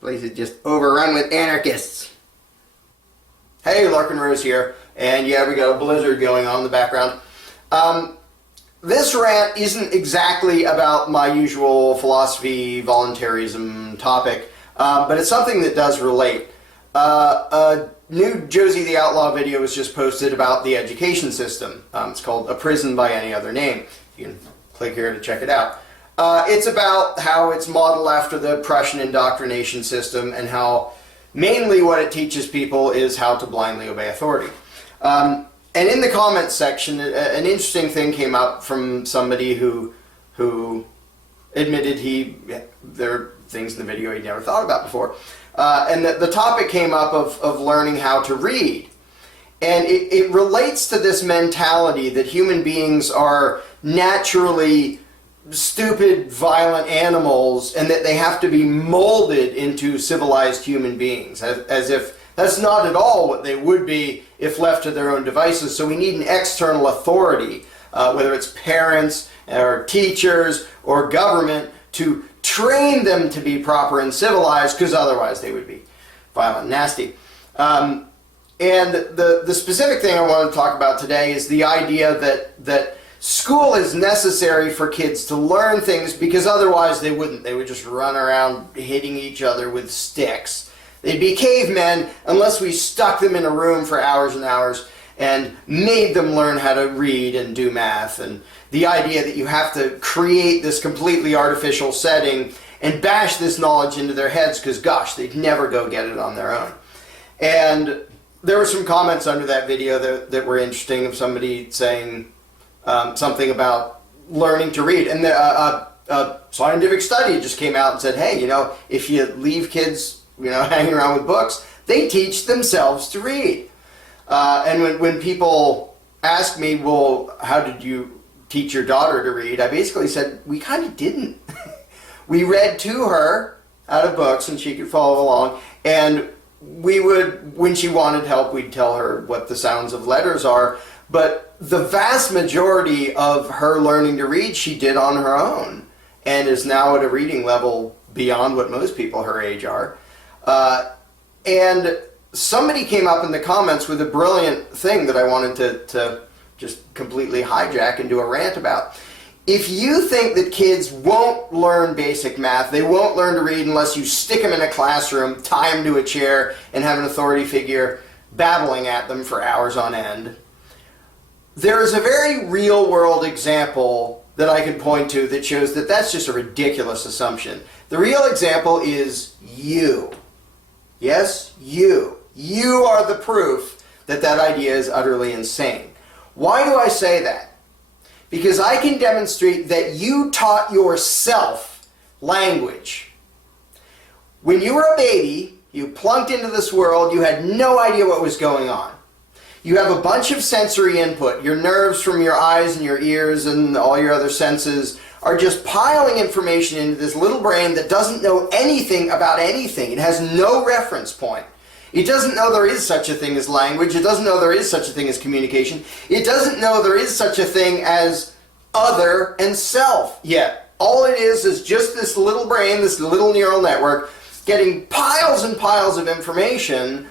Place is just overrun with anarchists. Hey, Larken Rose here, and yeah, we got a blizzard going on in the background. This rant isn't exactly about my usual philosophy, voluntarism topic, but it's something that does relate. A new Josie the Outlaw video was just posted about the education system. It's called A Prison by Any Other Name. You can click here to check it out. It's about how it's modeled after the Prussian indoctrination system and how mainly what it teaches people is how to blindly obey authority. And in the comments section, an interesting thing came up from somebody who admitted there are things in the video he'd never thought about before. And the topic came up of learning how to read. And it relates to this mentality that human beings are naturally stupid, violent animals, and that they have to be molded into civilized human beings, as if that's not at all what they would be if left to their own devices. So we need an external authority, whether it's parents or teachers or government, to train them to be proper and civilized, because otherwise they would be violent and nasty. And the specific thing I want to talk about today is the idea that school is necessary for kids to learn things, because otherwise they wouldn't. They would just run around hitting each other with sticks. They'd be cavemen unless we stuck them in a room for hours and hours and made them learn how to read and do math. And the idea that you have to create this completely artificial setting and bash this knowledge into their heads, because gosh, they'd never go get it on their own. And there were some comments under that video that were interesting, of somebody saying something about learning to read. And a scientific study just came out and said, hey, if you leave kids hanging around with books, they teach themselves to read. And when people ask me, well, how did you teach your daughter to read? I basically said, we kind of didn't. We read to her out of books and she could follow along. And we would, when she wanted help, we'd tell her what the sounds of letters are. But the vast majority of her learning to read, she did on her own, and is now at a reading level beyond what most people her age are. And somebody came up in the comments with a brilliant thing that I wanted to just completely hijack and do a rant about. If you think that kids won't learn basic math, they won't learn to read unless you stick them in a classroom, tie them to a chair, and have an authority figure babbling at them for hours on end, there is a very real-world example that I can point to that shows that that's just a ridiculous assumption. The real example is you. Yes, you. You are the proof that that idea is utterly insane. Why do I say that? Because I can demonstrate that you taught yourself language. When you were a baby, you plunked into this world, you had no idea what was going on. You have a bunch of sensory input. Your nerves from your eyes and your ears and all your other senses are just piling information into this little brain that doesn't know anything about anything. It has no reference point. It doesn't know there is such a thing as language. It doesn't know there is such a thing as communication. It doesn't know there is such a thing as other and self yet. All it is just this little brain, this little neural network, getting piles and piles of information,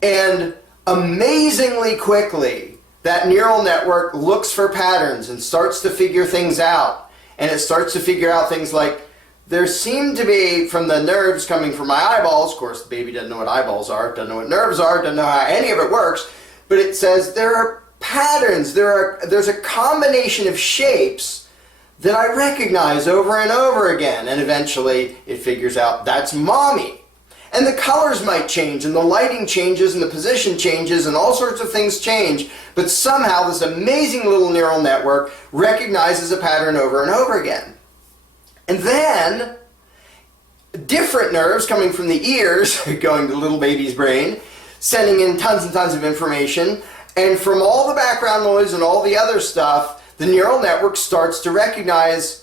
and amazingly quickly that neural network looks for patterns and starts to figure things out. And it starts to figure out things like, there seem to be, from the nerves coming from my eyeballs, of course the baby doesn't know what eyeballs are, doesn't know what nerves are, doesn't know how any of it works, but it says there are patterns, there's a combination of shapes that I recognize over and over again, and eventually it figures out that's mommy. And the colors might change, and the lighting changes, and the position changes, and all sorts of things change, but somehow this amazing little neural network recognizes a pattern over and over again. And then, different nerves coming from the ears, going to the little baby's brain, sending in tons and tons of information, and from all the background noise and all the other stuff, the neural network starts to recognize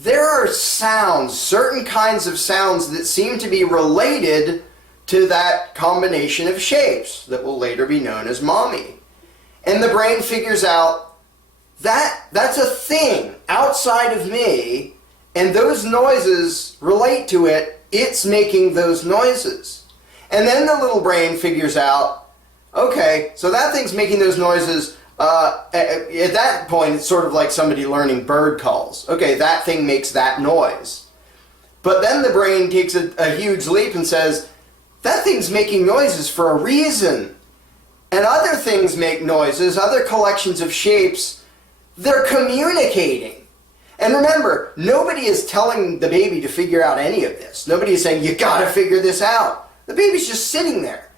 there are sounds, certain kinds of sounds that seem to be related to that combination of shapes that will later be known as mommy. And the brain figures out that's a thing outside of me, and those noises relate to it it's making those noises. And then the little brain figures out, okay, so that thing's making those noises. At that point, it's sort of like somebody learning bird calls. Okay, that thing makes that noise. But then the brain takes a huge leap and says, that thing's making noises for a reason. And other things make noises, other collections of shapes, they're communicating. And remember, nobody is telling the baby to figure out any of this. Nobody is saying, you gotta figure this out. The baby's just sitting there.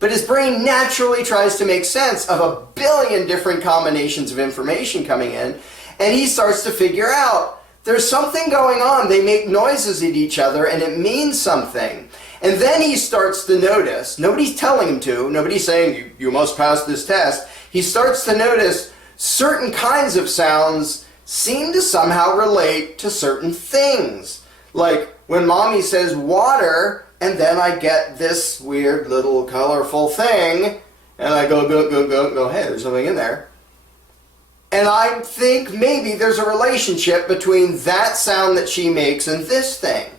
But his brain naturally tries to make sense of a billion different combinations of information coming in, and he starts to figure out there's something going on. They make noises at each other, and it means something. And then he starts to notice, nobody's telling him to, nobody's saying, you must pass this test. He starts to notice certain kinds of sounds seem to somehow relate to certain things. Like when mommy says water, and then I get this weird little colorful thing, and I go, hey, there's something in there. And I think maybe there's a relationship between that sound that she makes and this thing.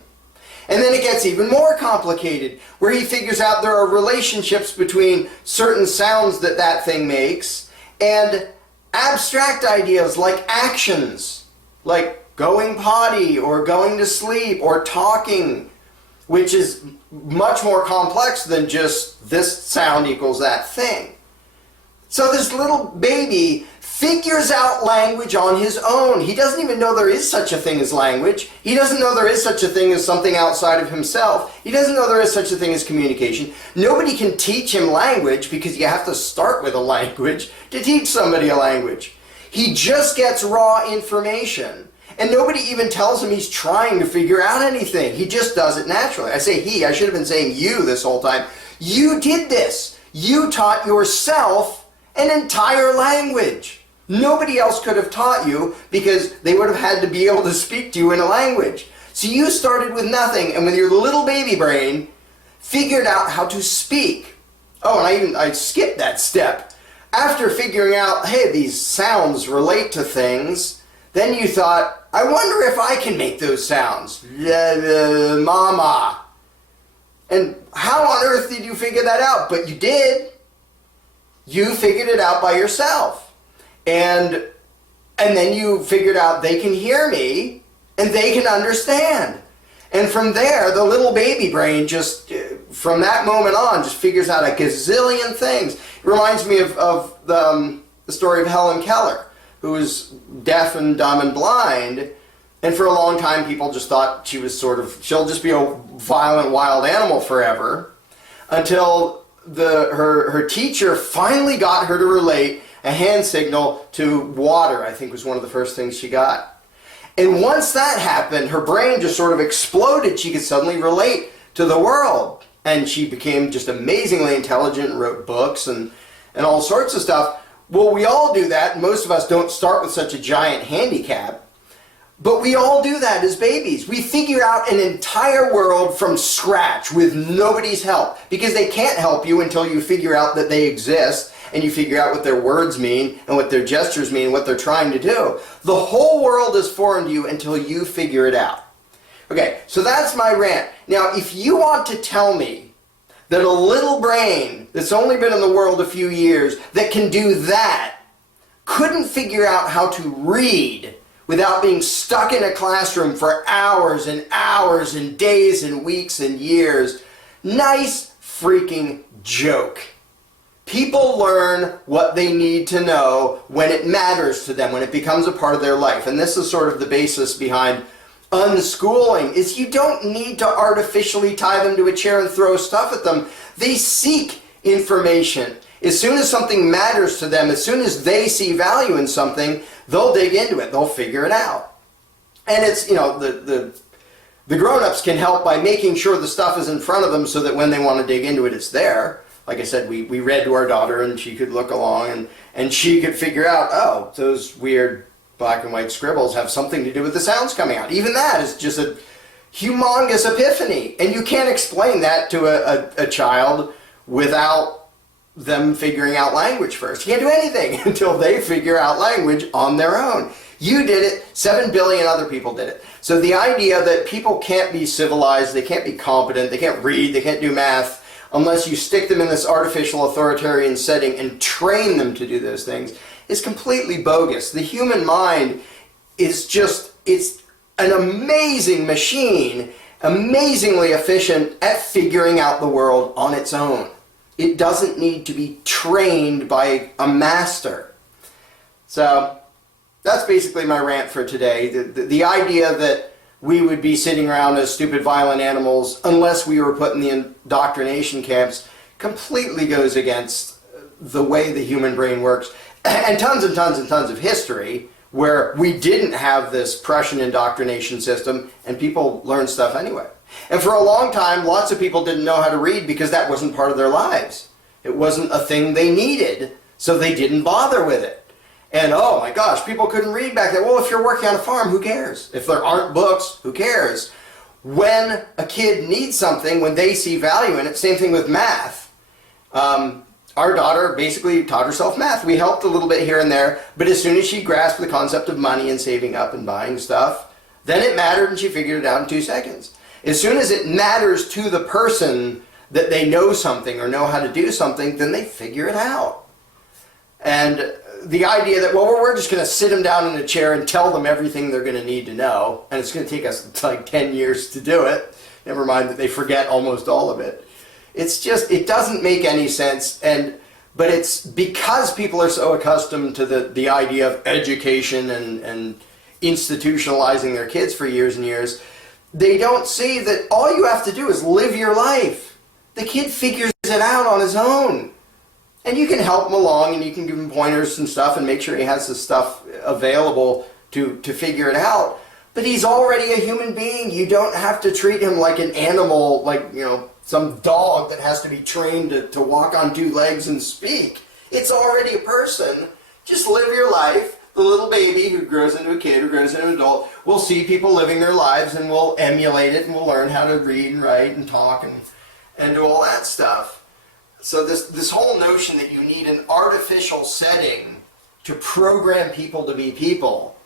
And then it gets even more complicated, where he figures out there are relationships between certain sounds that that thing makes and abstract ideas like actions, like going potty or going to sleep or talking, which is much more complex than just this sound equals that thing. So this little baby figures out language on his own. He doesn't even know there is such a thing as language. He doesn't know there is such a thing as something outside of himself. He doesn't know there is such a thing as communication. Nobody can teach him language because you have to start with a language to teach somebody a language. He just gets raw information. And nobody even tells him he's trying to figure out anything. He just does it naturally. I say he, I should have been saying you this whole time. You did this. You taught yourself an entire language. Nobody else could have taught you because they would have had to be able to speak to you in a language. So you started with nothing, and with your little baby brain, figured out how to speak. Oh, and I skipped that step. After figuring out, hey, these sounds relate to things, then you thought, I wonder if I can make those sounds. Mama. And how on earth did you figure that out? But you did. You figured it out by yourself. And then you figured out they can hear me and they can understand. And from there, the little baby brain just, from that moment on, just figures out a gazillion things. It reminds me of the story of Helen Keller, who was deaf and dumb and blind. And for a long time, people just thought she was she'll just be a violent wild animal forever, until her teacher finally got her to relate a hand signal to water, I think was one of the first things she got. And once that happened, her brain just sort of exploded. She could suddenly relate to the world. And she became just amazingly intelligent and wrote books and all sorts of stuff. Well, we all do that. Most of us don't start with such a giant handicap. But we all do that as babies. We figure out an entire world from scratch with nobody's help, because they can't help you until you figure out that they exist and you figure out what their words mean and what their gestures mean and what they're trying to do. The whole world is foreign to you until you figure it out. Okay, so that's my rant. Now, if you want to tell me that a little brain that's only been in the world a few years that can do that couldn't figure out how to read without being stuck in a classroom for hours and hours and days and weeks and years, nice freaking joke. People learn what they need to know when it matters to them, when it becomes a part of their life. And this is sort of the basis behind unschooling, is you don't need to artificially tie them to a chair and throw stuff at them. They seek information. As soon as something matters to them, as soon as they see value in something, they'll dig into it. They'll figure it out. And it's, the grown-ups can help by making sure the stuff is in front of them so that when they want to dig into it, it's there. Like I said, we read to our daughter and she could look along and she could figure out, oh, those weird black and white scribbles have something to do with the sounds coming out. Even that is just a humongous epiphany. And you can't explain that to a child without them figuring out language first. You can't do anything until they figure out language on their own. You did it. 7 billion other people did it. So the idea that people can't be civilized, they can't be competent, they can't read, they can't do math, unless you stick them in this artificial authoritarian setting and train them to do those things, is completely bogus. The human mind is just, it's an amazing machine, amazingly efficient at figuring out the world on its own. It doesn't need to be trained by a master. So that's basically my rant for today. The idea that we would be sitting around as stupid, violent animals unless we were put in the indoctrination camps completely goes against the way the human brain works. And tons and tons and tons of history where we didn't have this Prussian indoctrination system and people learned stuff anyway. And for a long time, lots of people didn't know how to read because that wasn't part of their lives. It wasn't a thing they needed, so they didn't bother with it. And oh my gosh, people couldn't read back then. Well, if you're working on a farm, who cares? If there aren't books, who cares? When a kid needs something, when they see value in it, same thing with math. Our daughter basically taught herself math. We helped a little bit here and there, but as soon as she grasped the concept of money and saving up and buying stuff, then it mattered and she figured it out in 2 seconds. As soon as it matters to the person that they know something or know how to do something, then they figure it out. And the idea that, well, we're just going to sit them down in a chair and tell them everything they're going to need to know, and it's going to take us like 10 years to do it, never mind that they forget almost all of it. It's just, it doesn't make any sense, but it's because people are so accustomed to the idea of education and institutionalizing their kids for years and years, they don't see that all you have to do is live your life. The kid figures it out on his own. And you can help him along and you can give him pointers and stuff and make sure he has the stuff available to figure it out. But he's already a human being. You don't have to treat him like an animal, like, you know, some dog that has to be trained to walk on 2 legs and speak. It's already a person. Just live your life. The little baby who grows into a kid, who grows into an adult, will see people living their lives and will emulate it and will learn how to read and write and talk and do all that stuff. So this whole notion that you need an artificial setting to program people to be people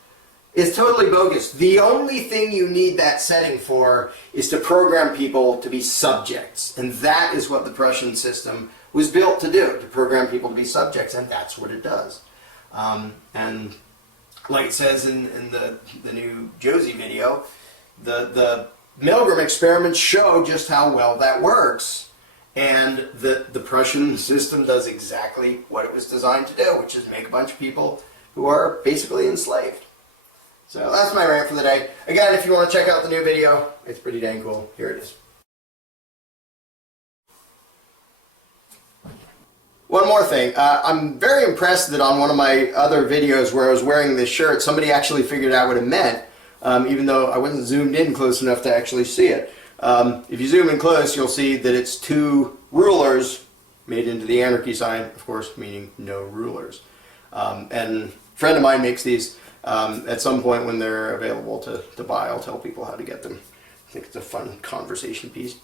is totally bogus. The only thing you need that setting for is to program people to be subjects. And that is what the Prussian system was built to do, to program people to be subjects, and that's what it does. And like it says in the new Josie video, the Milgram experiments show just how well that works. And the Prussian system does exactly what it was designed to do, which is make a bunch of people who are basically enslaved. So that's my rant for the day. Again, if you want to check out the new video, it's pretty dang cool. Here it is. One more thing. I'm very impressed that on one of my other videos where I was wearing this shirt, somebody actually figured out what it meant, even though I wasn't zoomed in close enough to actually see it. If you zoom in close, you'll see that it's 2 rulers made into the anarchy sign, of course, meaning no rulers. And a friend of mine makes these. At some point when they're available to buy, I'll tell people how to get them. I think it's a fun conversation piece.